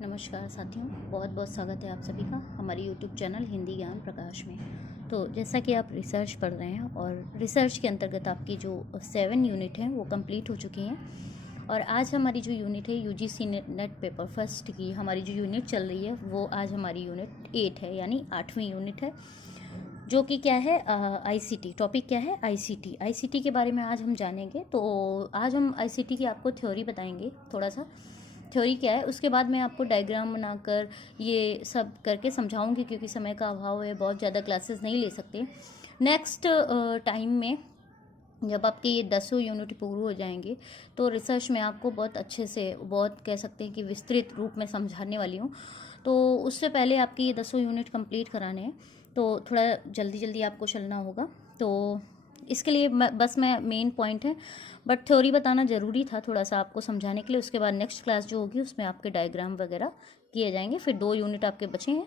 नमस्कार साथियों, बहुत बहुत स्वागत है आप सभी का हमारे YouTube चैनल हिंदी ज्ञान प्रकाश में। तो जैसा कि आप रिसर्च पढ़ रहे हैं और रिसर्च के अंतर्गत आपकी जो 7 यूनिट हैं वो कंप्लीट हो चुकी हैं। और आज हमारी जो यूनिट है UGC नेट पेपर फर्स्ट की हमारी जो यूनिट चल रही है वो आज हमारी यूनिट 8 है, यानी 8वीं यूनिट है, जो कि क्या है ICT। टॉपिक क्या है? ICT के बारे में आज हम जानेंगे। तो आज हम ICT की आपको थ्योरी बताएंगे, थोड़ा सा थ्योरी क्या है, उसके बाद मैं आपको डायग्राम बनाकर ये सब करके समझाऊंगी, क्योंकि समय का अभाव है, बहुत ज़्यादा क्लासेस नहीं ले सकते। नेक्स्ट टाइम में जब आपके ये 10 यूनिट पूरे हो जाएंगे तो रिसर्च में आपको बहुत अच्छे से, बहुत कह सकते हैं कि विस्तृत रूप में समझाने वाली हूँ। तो उससे पहले आपकी ये 10 यूनिट कंप्लीट कराने हैं, तो थोड़ा जल्दी जल्दी आपको चलना होगा। तो इसके लिए बस मैं मेन पॉइंट है, बट थ्योरी बताना ज़रूरी था थोड़ा सा आपको समझाने के लिए। उसके बाद नेक्स्ट क्लास जो होगी उसमें आपके डायग्राम वगैरह किए जाएंगे। फिर 2 यूनिट आपके बचे हैं,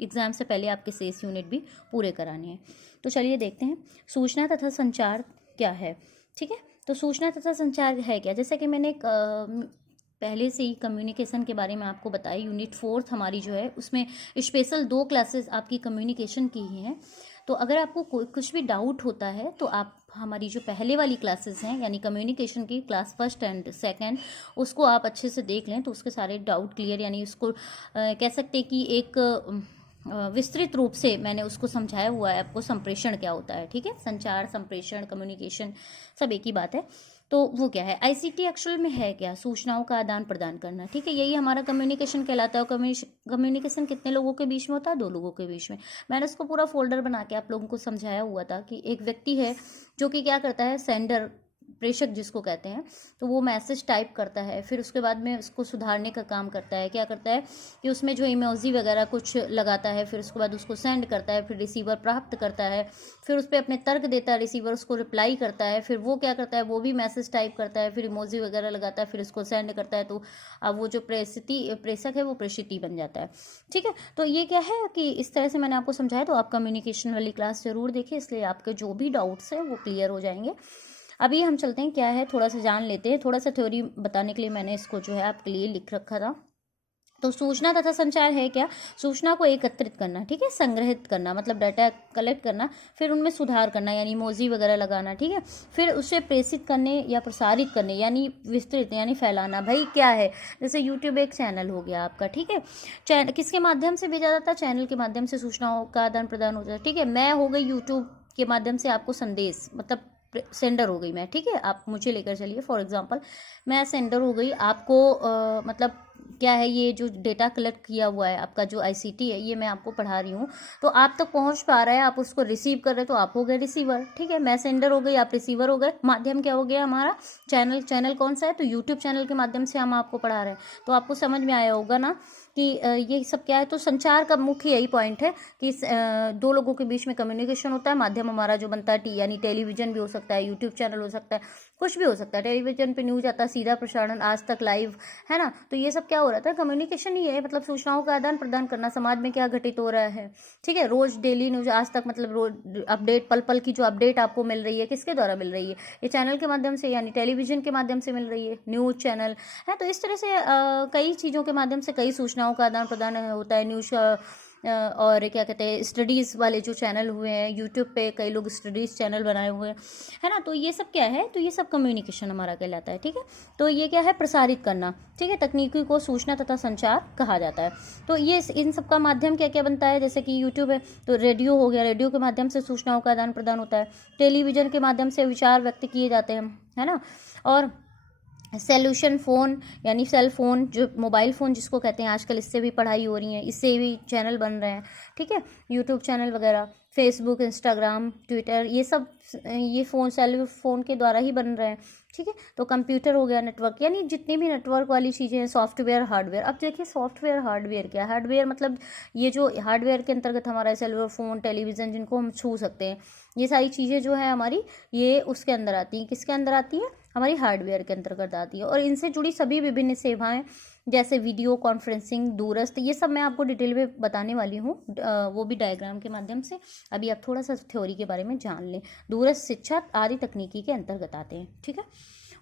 एग्ज़ाम से पहले आपके शेष यूनिट भी पूरे कराने हैं। तो चलिए देखते हैं सूचना तथा संचार क्या है। ठीक है, तो सूचना तथा संचार है क्या? जैसे कि मैंने पहले से ही कम्युनिकेशन के बारे में आपको बताया, यूनिट 4 हमारी जो है उसमें स्पेशल 2 क्लासेस आपकी कम्युनिकेशन की ही हैं। तो अगर आपको कुछ भी डाउट होता है तो आप हमारी जो पहले वाली क्लासेस हैं, यानी कम्युनिकेशन की क्लास 1 एंड 2, उसको आप अच्छे से देख लें, तो उसके सारे डाउट क्लियर, यानी उसको कह सकते हैं कि एक विस्तृत रूप से मैंने उसको समझाया हुआ है आपको, संप्रेषण क्या होता है। ठीक है, संचार, संप्रेषण, कम्युनिकेशन सब एक ही बात है। तो वो क्या है? ICT एक्चुअल में है क्या? सूचनाओं का आदान प्रदान करना। ठीक है, यही हमारा कम्युनिकेशन कहलाता है। कम्युनिकेशन कितने लोगों के बीच में होता है? 2 लोगों के बीच में। मैंने उसको पूरा फोल्डर बना के आप लोगों को समझाया हुआ था कि एक व्यक्ति है जो कि क्या करता है, सेंडर, प्रेषक जिसको कहते हैं, तो वो मैसेज टाइप करता है, फिर उसके बाद में उसको सुधारने का काम करता है। क्या करता है कि उसमें जो इमोजी वगैरह कुछ लगाता है, फिर उसके बाद उसको सेंड करता है, फिर रिसीवर प्राप्त करता है, फिर उस पर अपने तर्क देता है, रिसीवर उसको रिप्लाई करता है, फिर वो क्या करता है, वो भी मैसेज टाइप करता है, फिर इमोजी वगैरह लगाता है, फिर उसको सेंड करता है। तो अब वो जो प्रेषक है वो प्रेषित बन जाता है। ठीक है, तो ये क्या है कि इस तरह से मैंने आपको समझाया। तो आप कम्युनिकेशन वाली क्लास जरूर देखिए, इसलिए आपके जो भी डाउट्स हैं वो क्लियर हो जाएंगे। अभी हम चलते हैं, क्या है थोड़ा सा जान लेते हैं। थोड़ा सा थ्योरी बताने के लिए मैंने इसको जो है आपके लिए लिख रखा था। तो सूचना तथा संचार है क्या? सूचना को एकत्रित करना, ठीक है, संग्रहित करना, मतलब डाटा कलेक्ट करना, फिर उनमें सुधार करना, यानी इमोजी वगैरह लगाना, ठीक है, फिर उसे प्रेषित करने या प्रसारित करने, यानी विस्तृत, यानी फैलाना। भाई क्या है, जैसे यूट्यूब एक चैनल हो गया आपका, ठीक है, किसके माध्यम से भेजा जाता है? चैनल के माध्यम से सूचनाओं का आदान प्रदान होता है। ठीक है, मैं हो गई यूट्यूब के माध्यम से आपको संदेश, मतलब सेंडर हो गई मैं। ठीक है, आप मुझे लेकर चलिए, फॉर एग्जांपल मैं सेंडर हो गई आपको, मतलब क्या है, ये जो डेटा कलेक्ट किया हुआ है आपका जो ICT है, ये मैं आपको पढ़ा रही हूँ, तो आप तक पहुँच पा रहा है, आप उसको रिसीव कर रहे हैं, तो आप हो गए रिसीवर। ठीक है, मैं सेंडर हो गई, आप रिसीवर हो गए। माध्यम क्या हो गया हमारा? चैनल कौन सा है? तो यूट्यूब चैनल के माध्यम से हम आपको पढ़ा रहे हैं। तो आपको समझ में आया होगा ना कि ये सब क्या है। तो संचार का मुख्य यही पॉइंट है कि 2 लोगों के बीच में कम्युनिकेशन होता है। माध्यम हमारा जो बनता है यानी टेलीविजन भी हो सकता है, यूट्यूब चैनल हो सकता है, कुछ भी हो सकता है। टेलीविजन पे न्यूज आता है, सीधा प्रसारण, आज तक लाइव, है ना। तो ये सब क्या हो रहा था? कम्युनिकेशन ही है, मतलब सूचनाओं का आदान प्रदान करना, समाज में क्या घटित हो रहा है। ठीक है, रोज डेली न्यूज, आज तक, मतलब रोज अपडेट, पल पल की जो अपडेट आपको मिल रही है, किसके द्वारा मिल रही है? ये चैनल के माध्यम से, यानी टेलीविजन के माध्यम से मिल रही है, न्यूज चैनल है। तो इस तरह से कई चीज़ों के माध्यम से कई सूचनाओं का आदान प्रदान होता है। न्यूज और क्या कहते हैं, स्टडीज़ वाले जो चैनल हुए हैं यूट्यूब पे, कई लोग स्टडीज़ चैनल बनाए हुए हैं, है ना। तो ये सब क्या है? तो ये सब कम्युनिकेशन हमारा कहलाता है। ठीक है, तो ये क्या है? प्रसारित करना। ठीक है, तकनीकी को सूचना तथा संचार कहा जाता है। तो ये इन सब का माध्यम क्या क्या बनता है? जैसे कि यूट्यूब है तो रेडियो हो गया, रेडियो के माध्यम से सूचनाओं का आदान प्रदान होता है। टेलीविजन के माध्यम से विचार व्यक्त किए जाते हैं, है ना। और सेल्यूशन फ़ोन, यानी सेल फ़ोन, जो मोबाइल फ़ोन जिसको कहते हैं, आजकल इससे भी पढ़ाई हो रही है, इससे भी चैनल बन रहे हैं। ठीक है, यूट्यूब चैनल वगैरह, फेसबुक, इंस्टाग्राम, ट्विटर, ये सब ये फ़ोन, सेल फ़ोन के द्वारा ही बन रहे हैं। ठीक है, तो कंप्यूटर हो गया, नेटवर्क, यानी जितनी भी नेटवर्क वाली चीज़ें हैं, सॉफ्टवेयर, हार्डवेयर। अब देखिए सॉफ्टवेयर, हार्डवेयर क्या है? हार्डवेयर मतलब ये जो हार्डवेयर के अंतर्गत हमारा सेलुलर फ़ोन, टेलीविज़न, जिनको हम छू सकते हैं, ये सारी चीज़ें जो है हमारी, ये उसके अंदर आती हैं। किसके अंदर आती है? हमारी हार्डवेयर के अंतर्गत आती है। और इनसे जुड़ी सभी विभिन्न सेवाएं, जैसे वीडियो कॉन्फ्रेंसिंग, दूरस्थ, ये सब मैं आपको डिटेल में बताने वाली हूँ, वो भी डायग्राम के माध्यम से। अभी आप थोड़ा सा थ्योरी के बारे में जान लें। दूरस्थ शिक्षा आदि तकनीकी के अंतर्गत आते हैं। ठीक है,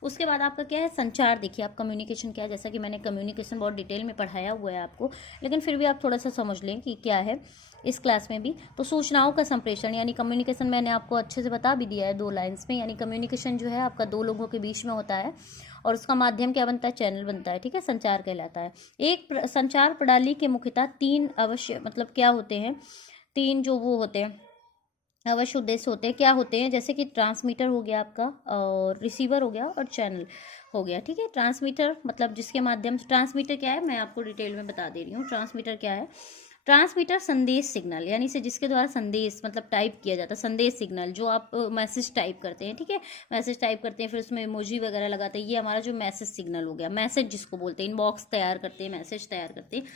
उसके बाद आपका क्या है संचार। देखिए आप कम्युनिकेशन क्या है, जैसा कि मैंने कम्युनिकेशन बहुत डिटेल में पढ़ाया हुआ है आपको, लेकिन फिर भी आप थोड़ा सा समझ लें कि क्या है इस क्लास में भी। तो सूचनाओं का संप्रेषण यानी कम्युनिकेशन मैंने आपको अच्छे से बता भी दिया है 2 लाइन्स में। यानी कम्युनिकेशन जो है आपका 2 लोगों के बीच में होता है और उसका माध्यम क्या बनता है, चैनल बनता है, ठीक है, संचार कहलाता है। एक संचार प्रणाली के मुख्यतः 3 अवश्य मतलब क्या होते हैं, 3 जो वो होते हैं अवश्य उद्देश्य होते हैं। क्या होते हैं, जैसे कि ट्रांसमीटर हो गया आपका और रिसीवर हो गया और चैनल हो गया, ठीक है। ट्रांसमीटर मतलब जिसके माध्यम से, ट्रांसमीटर क्या है मैं आपको डिटेल में बता दे रही हूँ। ट्रांसमीटर क्या है, ट्रांसमीटर संदेश सिग्नल यानी से जिसके द्वारा संदेश मतलब टाइप किया जाता है, संदेश सिग्नल जो आप मैसेज टाइप करते हैं, ठीक है, मैसेज टाइप करते हैं फिर उसमें इमोजी वगैरह लगाते हैं, ये हमारा जो मैसेज सिग्नल हो गया। मैसेज जिसको बोलते हैं, इनबॉक्स तैयार करते हैं, मैसेज तैयार करते हैं,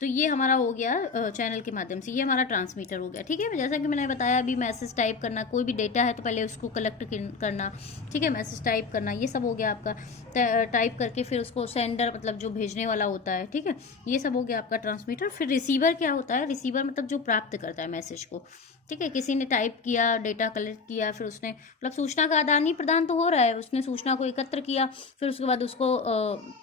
तो ये हमारा हो गया चैनल के माध्यम से, ये हमारा ट्रांसमीटर हो गया, ठीक है। जैसा कि मैंने बताया अभी मैसेज टाइप करना, कोई भी डेटा है तो पहले उसको कलेक्ट करना, ठीक है, मैसेज टाइप करना, ये सब हो गया आपका। टाइप करके फिर उसको सेंडर मतलब जो भेजने वाला होता है, ठीक है, ये सब हो गया आपका ट्रांसमीटर। फिर रिसीवर क्या होता है, रिसीवर मतलब जो प्राप्त करता है मैसेज को, ठीक है। किसी ने टाइप किया, डेटा कलेक्ट किया, फिर उसने मतलब सूचना का आदान ही प्रदान तो हो रहा है, उसने सूचना को एकत्र किया, फिर उसके बाद उसको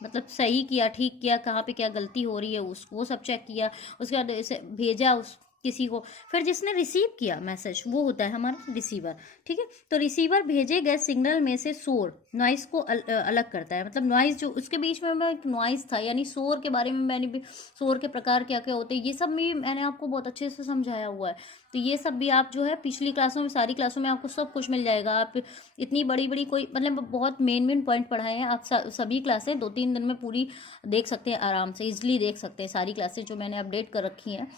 मतलब सही किया, ठीक किया, कहाँ पे क्या गलती हो रही है उसको वो सब चेक किया, उसके बाद इसे भेजा उस किसी को, फिर जिसने रिसीव किया मैसेज वो होता है हमारा रिसीवर, ठीक है। तो रिसीवर भेजे गए सिग्नल में से शोर नॉइस को अलग करता है, मतलब नॉइस जो उसके बीच में एक नॉइस था, यानी शोर के बारे में मैंने भी, शोर के प्रकार क्या क्या होते हैं ये सब भी मैंने आपको बहुत अच्छे से समझाया हुआ है। तो ये सब भी आप जो है पिछली क्लासों में, सारी क्लासों में आपको सब कुछ मिल जाएगा। आप इतनी बड़ी बड़ी कोई मतलब बहुत मेन पॉइंट पढ़ाए हैं, आप सभी क्लासें 2-3 दिन में पूरी देख सकते हैं, आराम से इजिली देख सकते हैं सारी क्लासें जो मैंने अपडेट कर रखी हैं,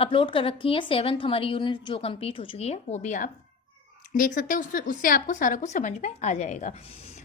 अपलोड कर रखी है। 7th हमारी यूनिट जो कंप्लीट हो चुकी है वो भी आप देख सकते हैं, उससे आपको सारा कुछ समझ में आ जाएगा।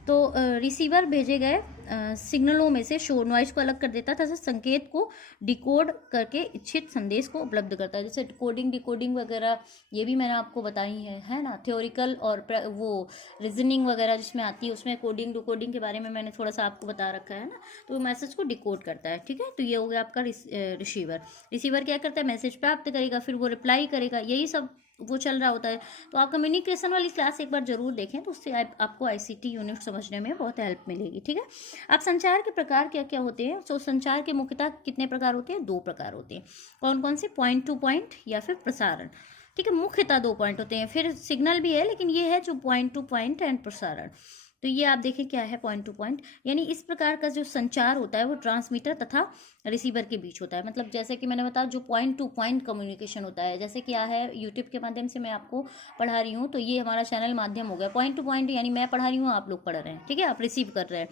तो रिसीवर भेजे गए सिग्नलों में से शोर नॉइज को अलग कर देता है तथा संकेत को डिकोड करके इच्छित संदेश को उपलब्ध करता है। जैसे कोडिंग डिकोडिंग वगैरह ये भी मैंने आपको बताई है ना, थ्योरिकल और वो रीजनिंग वगैरह जिसमें आती है उसमें कोडिंग डिकोडिंग के बारे में मैंने थोड़ा सा आपको बता रखा है ना। तो मैसेज को डिकोड करता है, ठीक है। तो ये हो गया आपका रिसीवर। रिसीवर क्या करता है, मैसेज प्राप्त करेगा, फिर वो रिप्लाई करेगा, यही सब वो चल रहा होता है। तो आप कम्युनिकेशन वाली क्लास एक बार जरूर देखें, तो उससे आपको आईसीटी यूनिट समझने में बहुत हेल्प मिलेगी, ठीक है। अब संचार के प्रकार क्या क्या होते हैं, तो संचार के मुख्यतः कितने प्रकार होते हैं, 2 प्रकार होते हैं। कौन कौन से, पॉइंट टू पॉइंट या फिर प्रसारण, ठीक है। मुख्यतः 2 पॉइंट होते हैं, फिर सिग्नल भी है लेकिन ये है जो पॉइंट टू पॉइंट एंड प्रसारण। तो ये आप देखें क्या है पॉइंट टू पॉइंट, यानी इस प्रकार का जो संचार होता है वो ट्रांसमीटर तथा रिसीवर के बीच होता है। मतलब जैसे कि मैंने बताया जो पॉइंट टू पॉइंट कम्युनिकेशन होता है, जैसे क्या है यूट्यूब के माध्यम से मैं आपको पढ़ा रही हूँ, तो ये हमारा चैनल माध्यम हो गया। पॉइंट टू पॉइंट यानी मैं पढ़ा रही हूँ, आप लोग पढ़ रहे हैं, ठीक है, आप रिसीव कर रहे हैं,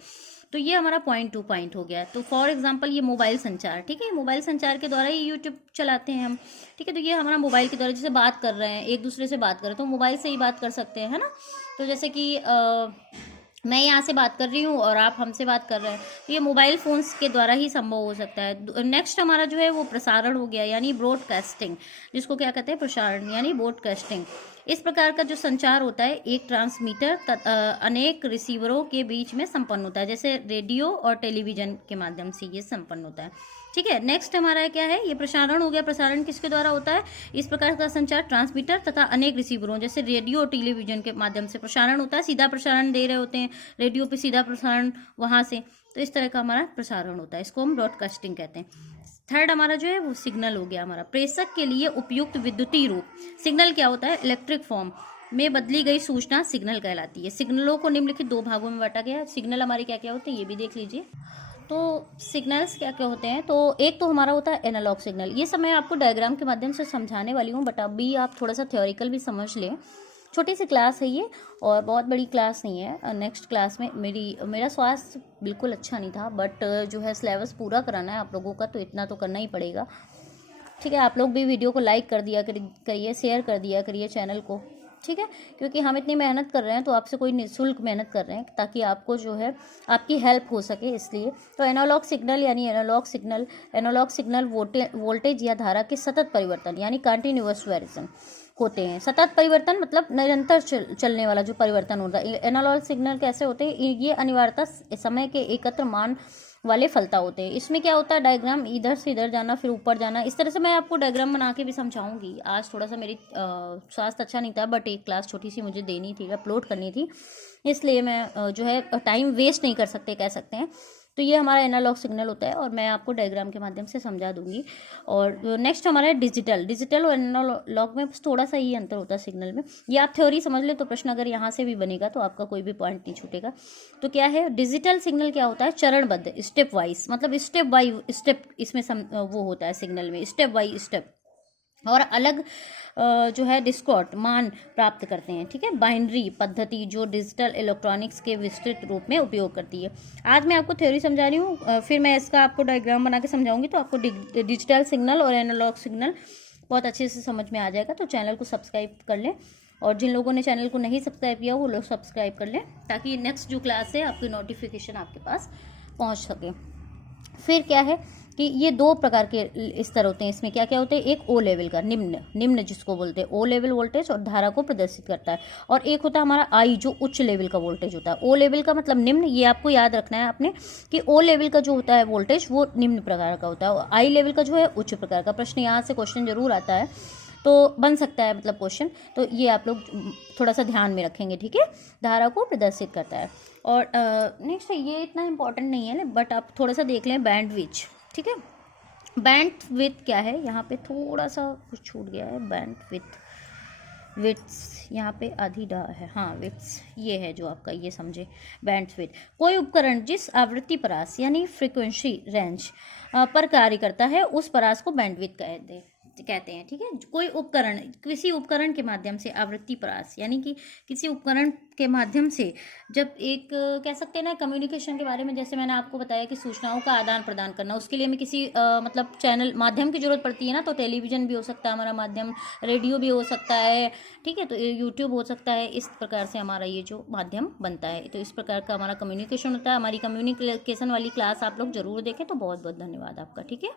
तो ये हमारा पॉइंट टू पॉइंट हो गया। तो फॉर एग्जांपल ये मोबाइल संचार, ठीक है, मोबाइल संचार के द्वारा ही यूट्यूब चलाते हैं हम, ठीक है। तो ये हमारा मोबाइल के द्वारा जैसे बात कर रहे हैं, एक दूसरे से बात कर रहे हैं, तो मोबाइल से ही बात कर सकते हैं, है ना। तो जैसे कि मैं यहाँ से बात कर रही हूँ और आप हमसे बात कर रहे हैं, तो ये मोबाइल फ़ोन्स के द्वारा ही संभव हो सकता है। नेक्स्ट हमारा जो है वो प्रसारण हो गया, यानी ब्रॉडकास्टिंग, जिसको क्या कहते हैं, प्रसारण यानी ब्रॉडकास्टिंग। इस प्रकार का जो संचार होता है एक ट्रांसमीटर अनेक रिसीवरों के बीच में संपन्न होता है, जैसे रेडियो और टेलीविजन के माध्यम से ये संपन्न होता है, ठीक है। नेक्स्ट हमारा क्या है, ये प्रसारण हो गया। प्रसारण किसके द्वारा होता है, इस प्रकार का संचार ट्रांसमीटर तथा अनेक रिसीवरों जैसे रेडियो और टेलीविजन के माध्यम से प्रसारण होता है। सीधा प्रसारण दे रहे होते हैं, रेडियो पे सीधा प्रसारण वहां से, तो इस तरह का हमारा प्रसारण होता है, इसको हम ब्रॉडकास्टिंग कहते हैं। थर्ड हमारा जो है वो सिग्नल हो गया हमारा, प्रेषक के लिए उपयुक्त विद्युतीय रूप। सिग्नल क्या होता है, इलेक्ट्रिक फॉर्म में बदली गई सूचना सिग्नल कहलाती है। सिग्नलों को निम्नलिखित 2 भागों में बांटा गया है। सिग्नल हमारे क्या क्या होते हैं ये भी देख लीजिए। तो सिग्नल्स क्या क्या होते हैं, तो एक तो हमारा होता है एनालॉग सिग्नल, ये सब मैं आपको डायग्राम के माध्यम से समझाने वाली हूँ, बट अभी आप थोड़ा सा थ्योरिकल भी समझ लें। छोटी सी क्लास है ये और बहुत बड़ी क्लास नहीं है। नेक्स्ट क्लास में मेरा स्वास्थ्य बिल्कुल अच्छा नहीं था, बट जो है सिलेबस पूरा कराना है आप लोगों का, तो इतना तो करना ही पड़ेगा, ठीक है। आप लोग भी वीडियो को लाइक कर दिया करिए, शेयर कर दिया करिए चैनल को, ठीक है, क्योंकि हम इतनी मेहनत कर रहे हैं तो आपसे कोई निःशुल्क मेहनत कर रहे हैं ताकि आपको जो है आपकी हेल्प हो सके, इसलिए। तो एनालॉग सिग्नल यानी एनालॉग सिग्नल वोल्टेज या धारा के सतत परिवर्तन यानी कंटिन्यूअस वेरिएशन होते हैं। सतत परिवर्तन मतलब निरंतर चलने वाला जो परिवर्तन होता है। एनालॉग सिग्नल कैसे होते हैं, ये अनिवार्यता समय के एकत्र मान वाले फलता होते हैं। इसमें क्या होता है, डायग्राम इधर से इधर जाना फिर ऊपर जाना, इस तरह से मैं आपको डायग्राम बना के भी समझाऊंगी। आज थोड़ा सा मेरी स्वास्थ्य अच्छा नहीं था, बट एक क्लास छोटी सी मुझे देनी थी, अपलोड करनी थी, इसलिए मैं जो है टाइम वेस्ट नहीं कर सकते कह सकते हैं। तो ये हमारा एनालॉग सिग्नल होता है और मैं आपको डायग्राम के माध्यम से समझा दूंगी। और नेक्स्ट हमारा है डिजिटल और एनालॉग में थोड़ा सा ही अंतर होता है सिग्नल में। ये आप थ्योरी समझ ले तो प्रश्न अगर यहाँ से भी बनेगा तो आपका कोई भी पॉइंट नहीं छूटेगा। तो क्या है डिजिटल सिग्नल, क्या होता है, चरणबद्ध, स्टेप वाइज, मतलब स्टेप बाई स्टेप इसमें वो होता है सिग्नल में, स्टेप बाई स्टेप, और अलग जो है डिस्कॉर्ड मान प्राप्त करते हैं। ठीक है, बाइनरी पद्धति जो डिजिटल इलेक्ट्रॉनिक्स के विस्तृत रूप में उपयोग करती है। आज मैं आपको थ्योरी समझा रही हूँ, फिर मैं इसका आपको डायग्राम बना के समझाऊंगी, तो आपको डिजिटल सिग्नल और एनालॉग सिग्नल बहुत अच्छे से समझ में आ जाएगा। तो चैनल को सब्सक्राइब कर लें, और जिन लोगों ने चैनल को नहीं सब्सक्राइब किया वो लोग सब्सक्राइब कर लें, ताकि नेक्स्ट जो क्लास है आपकी नोटिफिकेशन आपके पास पहुँच सके। फिर क्या है कि ये दो प्रकार के स्तर होते हैं। इसमें क्या क्या होते हैं, एक ओ लेवल का निम्न जिसको बोलते हैं ओ लेवल वोल्टेज और धारा को प्रदर्शित करता है, और एक होता है हमारा आई जो उच्च लेवल का वोल्टेज होता है। ओ लेवल का मतलब निम्न, ये आपको याद रखना है आपने कि ओ लेवल का जो होता है वोल्टेज वो निम्न प्रकार का होता है, और आई लेवल का जो है उच्च प्रकार का। प्रश्न यहाँ से क्वेश्चन जरूर आता है, तो बन सकता है मतलब क्वेश्चन, तो ये आप लोग थोड़ा सा ध्यान में रखेंगे। ठीक है, धारा को प्रदर्शित करता है। और नेक्स्ट ये इतना इंपॉर्टेंट नहीं है, बट आप थोड़ा सा देख लें बैंड विड्थ। ठीक है, बैंड विड्थ क्या है, यहाँ पे थोड़ा सा कुछ छूट गया है, बैंड विड्थ यहाँ पे आधी डा है, हाँ विड्थ ये है जो आपका, ये समझे बैंड विड्थ। कोई उपकरण जिस आवृत्ति परास यानी फ्रीक्वेंसी रेंज पर कार्य करता है उस परास को बैंड विड्थ कहते हैं। ठीक है, कोई उपकरण, किसी उपकरण के माध्यम से आवृत्ति परास, यानी कि किसी उपकरण के माध्यम से जब एक कह सकते हैं ना कम्युनिकेशन के बारे में, जैसे मैंने आपको बताया कि सूचनाओं का आदान प्रदान करना, उसके लिए हमें किसी मतलब चैनल माध्यम की जरूरत पड़ती है ना, तो टेलीविजन भी हो सकता है हमारा माध्यम, रेडियो भी हो सकता है, ठीक है, तो यूट्यूब हो सकता है। इस प्रकार से हमारा ये जो माध्यम बनता है, तो इस प्रकार का हमारा कम्युनिकेशन होता है। हमारी कम्युनिकेशन वाली क्लास आप लोग जरूर देखें। तो बहुत बहुत धन्यवाद आपका। ठीक है।